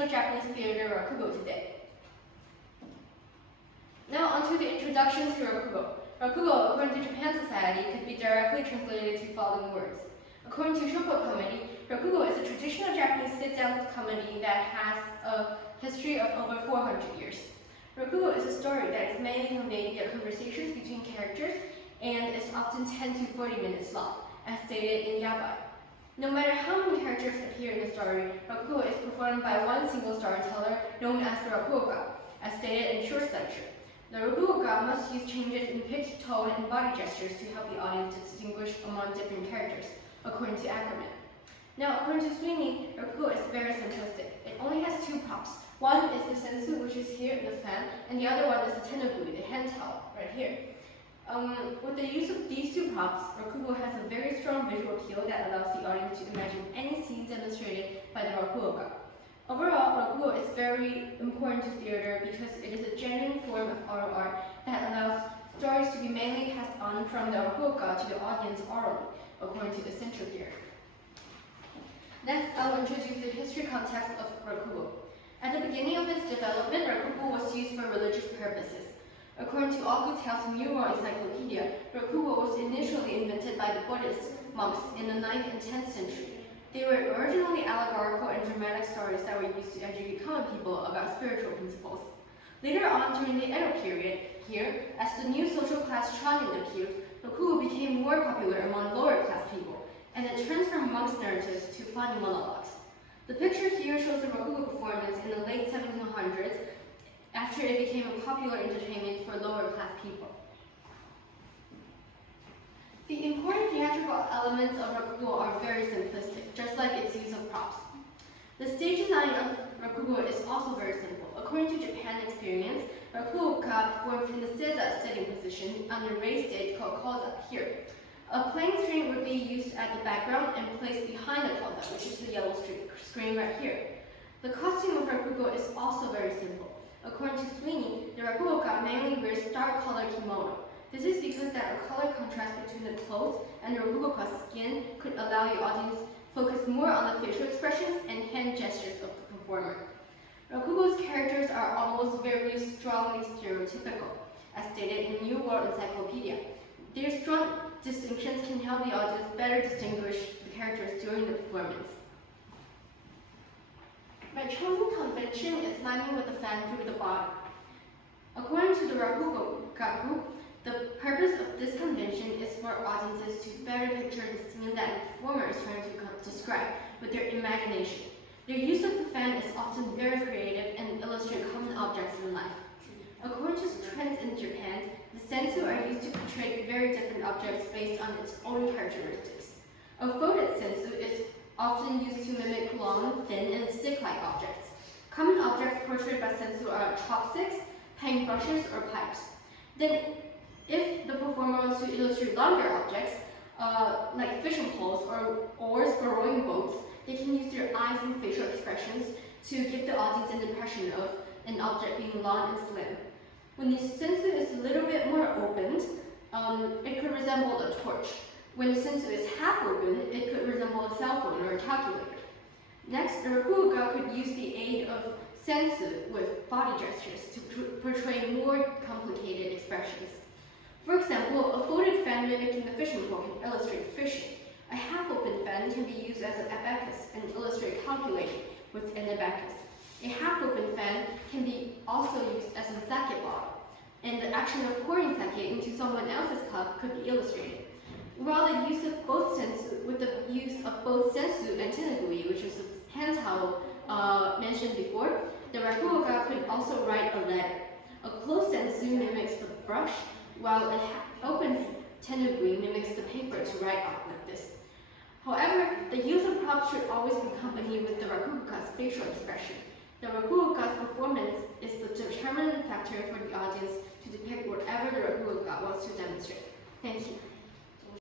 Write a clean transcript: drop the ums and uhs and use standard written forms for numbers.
traditional Japanese theater Rakugo today. Now onto the introduction to Rakugo. Rakugo, according to Japan Society, could be directly translated to following words. According to Shoko comedy, Rakugo is a traditional Japanese sit-down comedy that has a history of over 400 years. Rakugo is a story that is mainly conveyed via conversations between characters and is often 10 to 40 minutes long, as stated in Yabai. No matter how many characters appear in the story, Rakugo is performed by one single storyteller known as the Rakugo, as stated in short lecture. The Rakugo must use changes in pitch, tone, and body gestures to help the audience distinguish among different characters, according to Ackerman. Now, according to Sweeney, Rakugo is very simplistic. It only has two props. One is the sensu, which is here, the fan, and the other one is the tenogui, the hand towel, right here. With the use of these two props, Rakugo has a very strong visual appeal that allows the audience to imagine any scene demonstrated by the Rakugo. Overall, Rakugo is very important to theater because it is a genuine form of oral art that allows stories to be mainly passed on from the Rakugo to the audience orally, according to the central theory. Next, I will introduce the history context of Rakugo. At the beginning of its development, Rakugo was used for religious purposes. According to Augustel's New World Encyclopedia, Rakugo was initially invented by the Buddhist monks in the 9th and 10th century. They were originally allegorical and dramatic stories that were used to educate common people about spiritual principles. Later on, during the Edo period, here, as the new social class shonen appeared, Rakugo became more popular among lower class people, and it turns from monks' narratives to funny monologues. The picture here shows the Rakugo performance in the late 1700s after it became a popular entertainment for lower class people. The important theatrical elements of Rakugo are very simplistic, just like its use of props. The stage design of Rakugo is also very simple. According to Japan experience, Rakugo performed in the seiza sitting position on a raised stage called koza here. A playing screen would be used at the background and placed behind the koza, which is the yellow screen right here. The costume of Rakugo is also very simple. According to Sweeney, the Rakugo mainly wears dark colored kimono. This is because that a color contrast between the clothes and the Rakugo's skin could allow the audience focus more on the facial expressions and hand gestures of the performer. Rakugo's characters are almost very strongly stereotypical, as stated in New World Encyclopedia. Their strong distinctions can help the audience better distinguish the characters during the performance. My chosen convention is slamming with the fan through the body. According to the Rakugo group, the purpose of this convention is for audiences to better picture the scene that the performer is trying to describe with their imagination. Their use of the fan is often very creative and illustrate common objects in life. According to trends in Japan, the sensu are used to portray very different objects based on its own characteristics. A folded sensu is often used to mimic long, thin, and stick-like objects. Common objects portrayed by sensu are chopsticks, paintbrushes, or pipes. Then, if the performer wants to illustrate longer objects, like fishing poles or oars for rowing boats, they can use their eyes and facial expressions to give the audience an impression of an object being long and slim. When the sensu is a little bit more opened, it could resemble a torch. When the sensu is half open, it could resemble a cell phone or a calculator. Next, the Rakugo could use the aid of sensu with body gestures to portray more complicated expressions. For example, a folded fan mimicking the fishing pole can illustrate fishing. A half-open fan can be used as an abacus and illustrate calculating with an abacus. A half-open fan can be also used as a sake bottle, and the action of pouring sake into someone else's cup could be illustrated. While the use of both sensu, with the use of both sensu and tenogui, which is the hand towel mentioned before, the Rakugo could also write a letter. A closed sensu mimics the brush, while an open tenogui mimics the paper to write on like this. However, the use of props should always be accompanied with the Rakugo's facial expression. The Rakugo's performance is the determinant factor for the audience to depict whatever the Rakugo wants to demonstrate. Thank you.